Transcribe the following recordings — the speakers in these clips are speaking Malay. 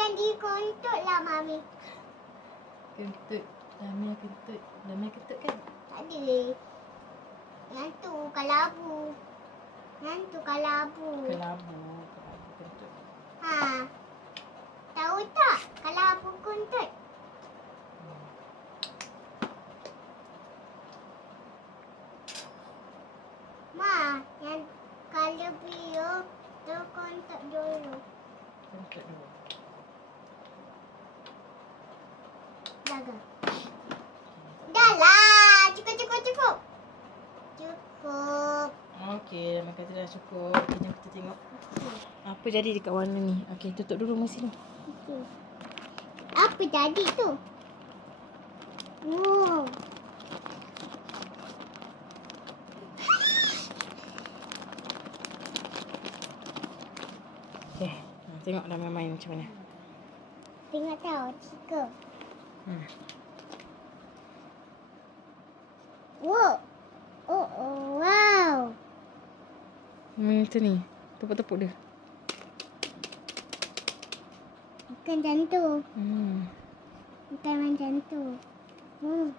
macam dikontut lah, Mami. Kentut. Lamia kentut. Lamia kentut kan? Tak ada. Yang tu kalabu. Yang tu kalabu. Kelabu. Kelabu kentut. Ha. Tahu tak? Kalabu kontut. Ma, yang kalabu tu kontut dulu. Kentut dulu. Jaga. Dah lah. Cukup. Cukup. Okey, Lamia kata dah cukup. Okay, jom kita tengok. Apa jadi dekat warna ni? Okey, tutup dulu mesin ni. Okey. Apa jadi tu? Wow. Okey, tengok Lamia main macam mana. Tengok tahu, Cika. Wow. Wow. Macam ni. Tepuk-tepuk dia. Bukan macam tu. Hmm. Bukan macam tu. Tuh.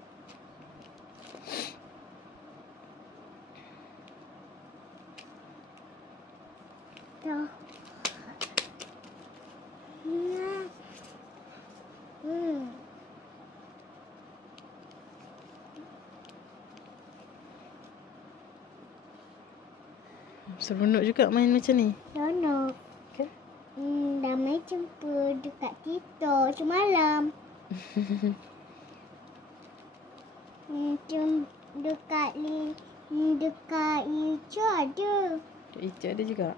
Seronok juga main macam ni. Seronok. Kan? Damai jumpa dekat TikTok semalam. Dekat Ica ada. Ica ada juga.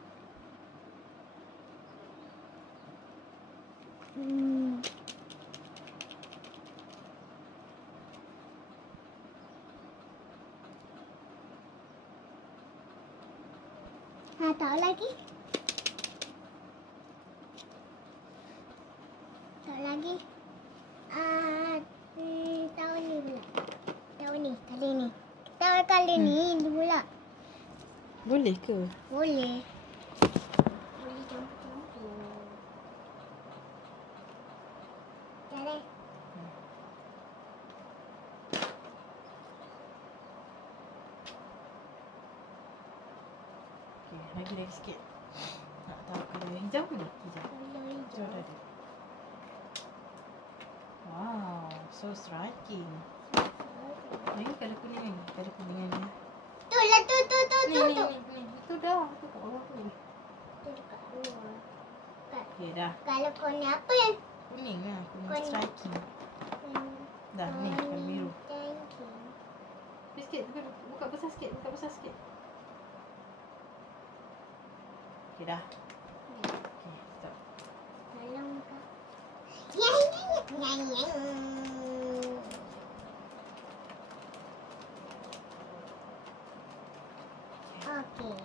Tahu lagi? Tahu lagi? Tahun ni pula. Tahun ni, kali ni. Kali ni pula. Boleh ke? Boleh. Boleh campur-campur. Boleh. Okey, lagi sikit. Nak tahu kalau hijau ke? Hijau. Hijau dah ada. Wow, so striking. Lagi kalau kuning ni. Kalau kuningan ni. Tu lah, tu. Ni. Itu dah. Itu kat bawah tu. Tu dekat luar. Okey, dah. Kalau kuning apa? Kuning lah. Kuning Kuning. striking. Dah, ni. Kalau biru. Thank you. Sikit. Buka besar sikit. Okey, dah. Okey, stop. Tolong kak. Yang. Okey.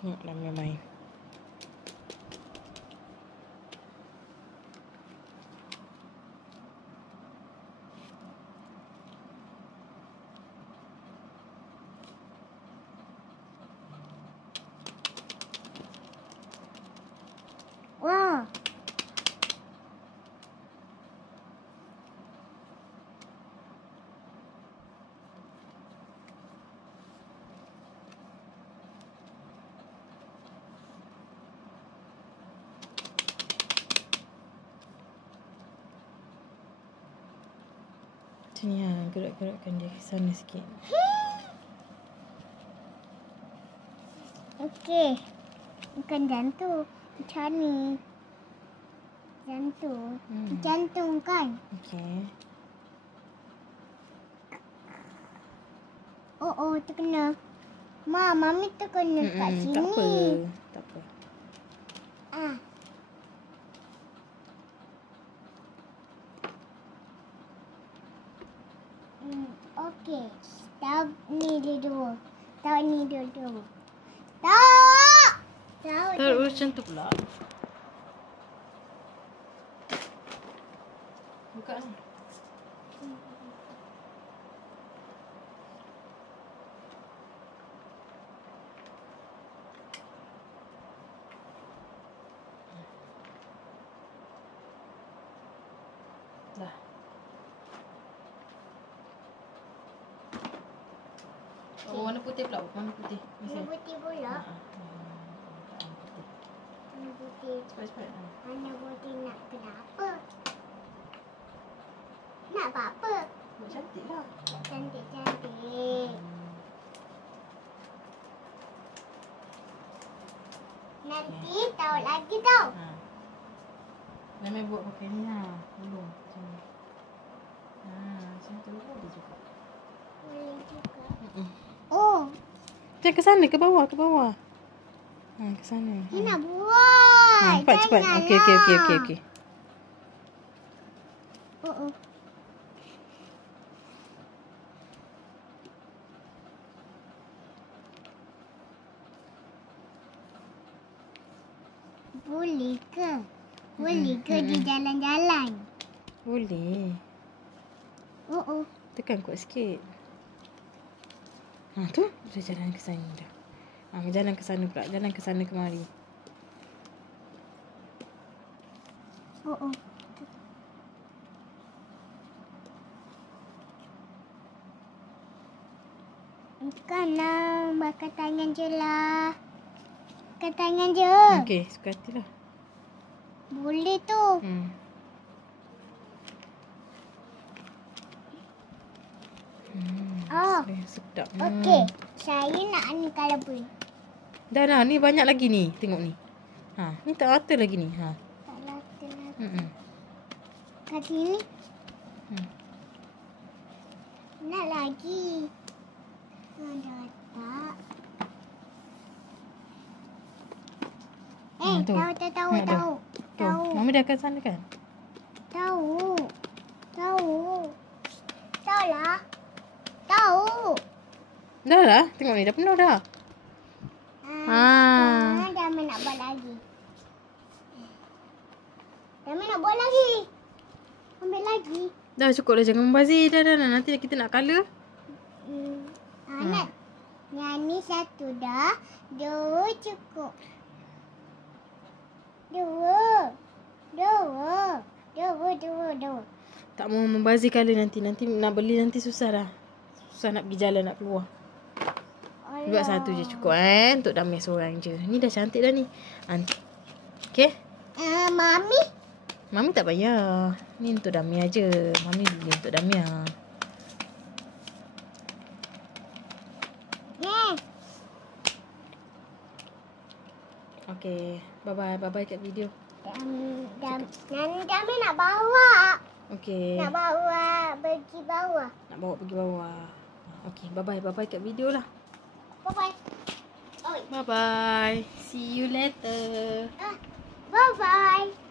Tengok Lamia main. Wow. Macam ni lah. Gerak-gerakkan dia ke sana sikit. Okey. Bukan jantung. Macam ni. Jantung. Jantung kan? Okey. Oh, terkena. Mami terkena kat sini. Tak apa. Okey. Tahu ni dulu. Tahu. Taruh macam tu pula. Buka ni. Oh, warna putih pula. Warna putih. Warna putih pula. Putih. Warna putih. Cepat-cepat. Warna putih nak kenapa? Nak apa-apa? Buat cantik lah. Cantik-cantik. Nanti tahu lagi tau. Lemai buat pakai ni lah. Belum. Macam ni. Macam tu boleh juga. Boleh juga. Oh, Jangan ke sana, ke bawah, ke bawah. Ke sana. ni nak buat. Cepat. Okey. Oh. Boleh ke? Boleh ke di jalan-jalan? Boleh. Oh. Tekan kuat sikit. Tu. Dah jalan ke sana dah. Jalan ke sana pula. Jalan ke sana kemari. Oh. Bukanlah. Makan tangan je lah. Makan tangan je. Okey, suka hatilah. Boleh tu. Oh. Sedap. Okey. Saya nak ni colour pun. Dah, ni banyak lagi ni. Tengok ni. Ni tak rata lagi ni. Tak rata lagi. Kat sini. Nak lagi. Dah tak. Tu. Tahu. Mama dah kat sana kan? Tahu lah. Tahu. Dah lah. Tengok ni dah penuh dah. Dah nak buat lagi. Nak buat lagi. Ambil lagi. Dah cukup dah. Jangan membazir. Dah. Nanti kita nak colour. Nak. Yang ni satu dah. Dua cukup. Dua. Tak mau membazir colour nanti. Nanti nak beli nanti susah dah. Susah nak pergi jalan nak keluar. Buat satu je cukup untuk Damia seorang je. Ni dah cantik dah ni. Okey. Mami tak payah. Ni untuk Damia je. Mami beli untuk Damia. Okey. Bye-bye kat video. Dami nak bawa. Okey. Nak bawa pergi bawah. Nak bawa pergi bawah. Okey. Bye-bye kat video lah. Bye-bye. Bye-bye. See you later. Bye-bye.